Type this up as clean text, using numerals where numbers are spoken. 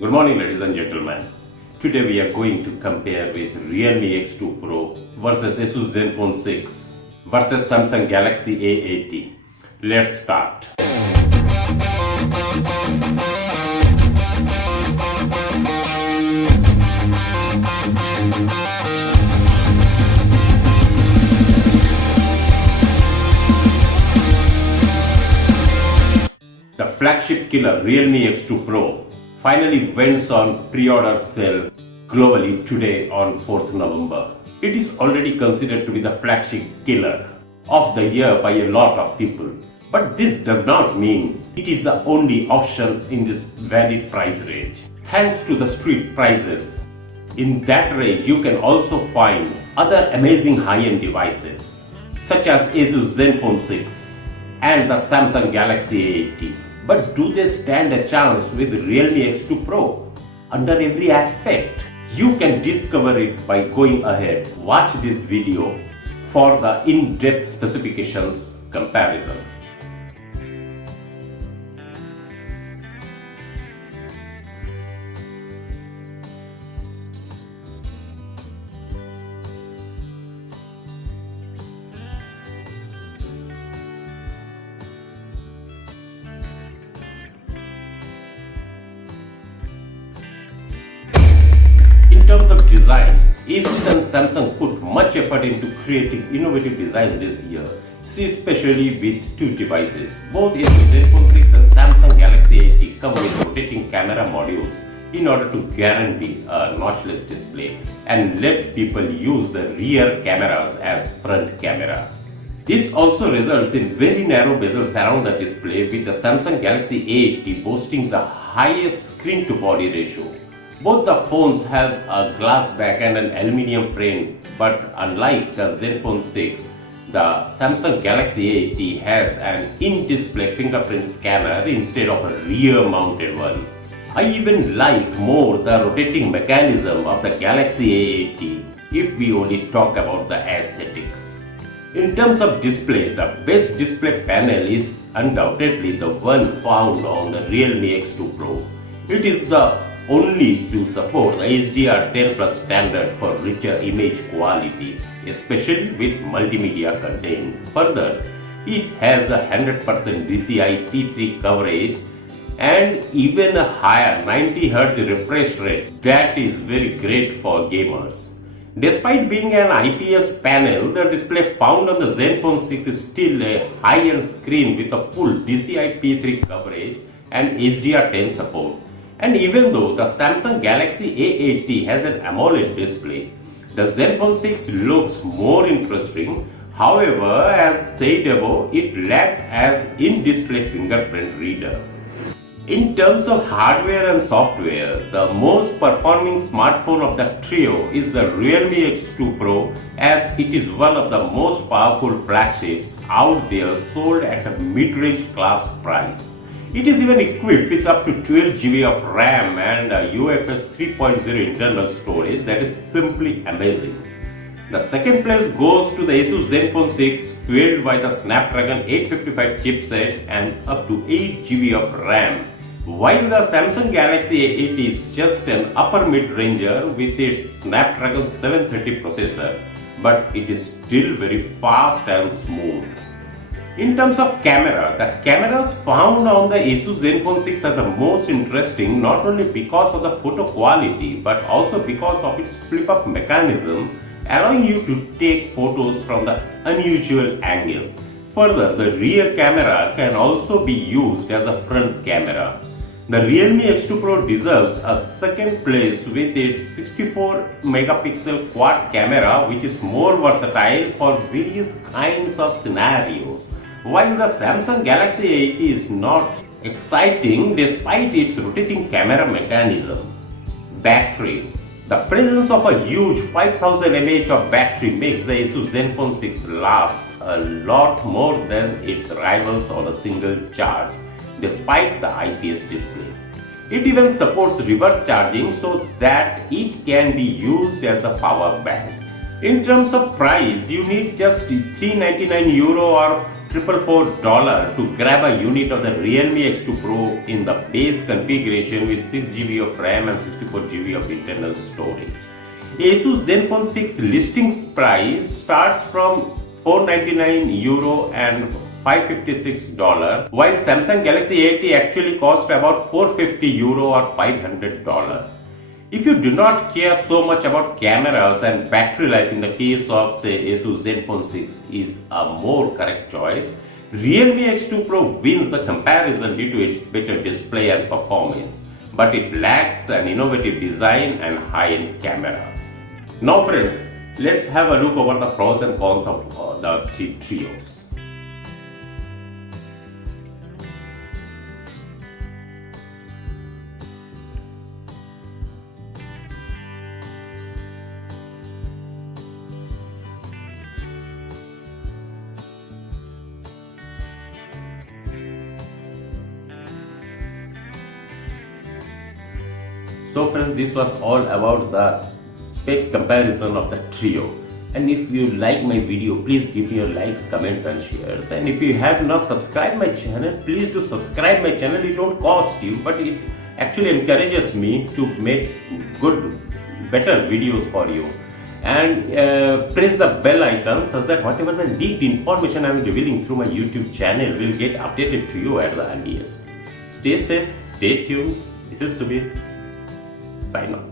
Good morning, ladies and gentlemen. Today we are going to compare with Realme X2 Pro versus Asus Zenfone6 versus Samsung Galaxy A80. Let's start. The flagship killer Realme X2 Pro finally went on pre-order sale globally today on 4th November. It is already considered to be the flagship killer of the year by a lot of people. But this does not mean it is the only option in this valid price range. Thanks to the street prices, in that range you can also find other amazing high-end devices such as Asus Zenfone6 and the Samsung Galaxy A80. But do they stand a chance with Realme X2 Pro? Under every aspect, you can discover it by going ahead. Watch this video for the in-depth specifications comparison. In terms of design, Asus and Samsung put much effort into creating innovative designs this year, especially with two devices. Both Asus Zenfone6 and Samsung Galaxy A80 come with rotating camera modules in order to guarantee a notchless display and let people use the rear cameras as front camera. This also results in very narrow bezels around the display, with the Samsung Galaxy A80 boasting the highest screen-to-body ratio. Both the phones have a glass back and an aluminium frame, but unlike the Zenfone 6, the Samsung Galaxy A80 has an in-display fingerprint scanner instead of a rear-mounted one. I even like more the rotating mechanism of the Galaxy A80 if we only talk about the aesthetics. In terms of display, the best display panel is undoubtedly the one found on the Realme X2 Pro. It is the only to support the HDR10 Plus standard for richer image quality, especially with multimedia content. Further, it has a 100% DCI P3 coverage and even a higher 90Hz refresh rate that is very great for gamers. Despite being an IPS panel, the display found on the Zenfone 6 is still a high-end screen with a full DCI P3 coverage and HDR10 support. And even though the Samsung Galaxy A80 has an AMOLED display, the Zenfone 6 looks more interesting. However, as said above, it lacks as in-display fingerprint reader. In terms of hardware and software, the most performing smartphone of the trio is the Realme X2 Pro, as it is one of the most powerful flagships out there, sold at a mid-range class price. It is even equipped with up to 12 GB of RAM and a UFS 3.0 internal storage that is simply amazing. The second place goes to the Asus Zenfone 6, fueled by the Snapdragon 855 chipset and up to 8 GB of RAM, while the Samsung Galaxy A80 is just an upper mid-ranger with its Snapdragon 730 processor, but it is still very fast and smooth. In terms of camera, the cameras found on the Asus Zenfone 6 are the most interesting, not only because of the photo quality but also because of its flip-up mechanism, allowing you to take photos from the unusual angles. Further, the rear camera can also be used as a front camera. The Realme X2 Pro deserves a second place with its 64 megapixel quad camera, which is more versatile for various kinds of scenarios. While the Samsung Galaxy A80 is not exciting despite its rotating camera mechanism. Battery. The presence of a huge 5000 mAh of battery makes the Asus Zenfone 6 last a lot more than its rivals on a single charge, despite the IPS display. It even supports reverse charging so that it can be used as a power bank. In terms of price, you need just €399 or $444 to grab a unit of the Realme X2 Pro in the base configuration with 6GB of RAM and 64GB of internal storage. Asus Zenfone 6 listings price starts from €499 and $556, while Samsung Galaxy A80 actually cost about €450 or $500. If you do not care so much about cameras and battery life in the case of say Asus Zenfone 6 is a more correct choice, Realme X2 Pro wins the comparison due to its better display and performance, but it lacks an innovative design and high-end cameras. Now friends, let's have a look over the pros and cons of the three trios. So friends, this was all about the specs comparison of the trio. And if you like my video, please give me your likes, comments and shares. And if you have not subscribed my channel, please do subscribe my channel. It don't cost you, but it actually encourages me to make better videos for you. And press the bell icon such that whatever the leaked information I am revealing through my YouTube channel will get updated to you at the earliest. Stay safe, stay tuned. This is Subir. Sign off.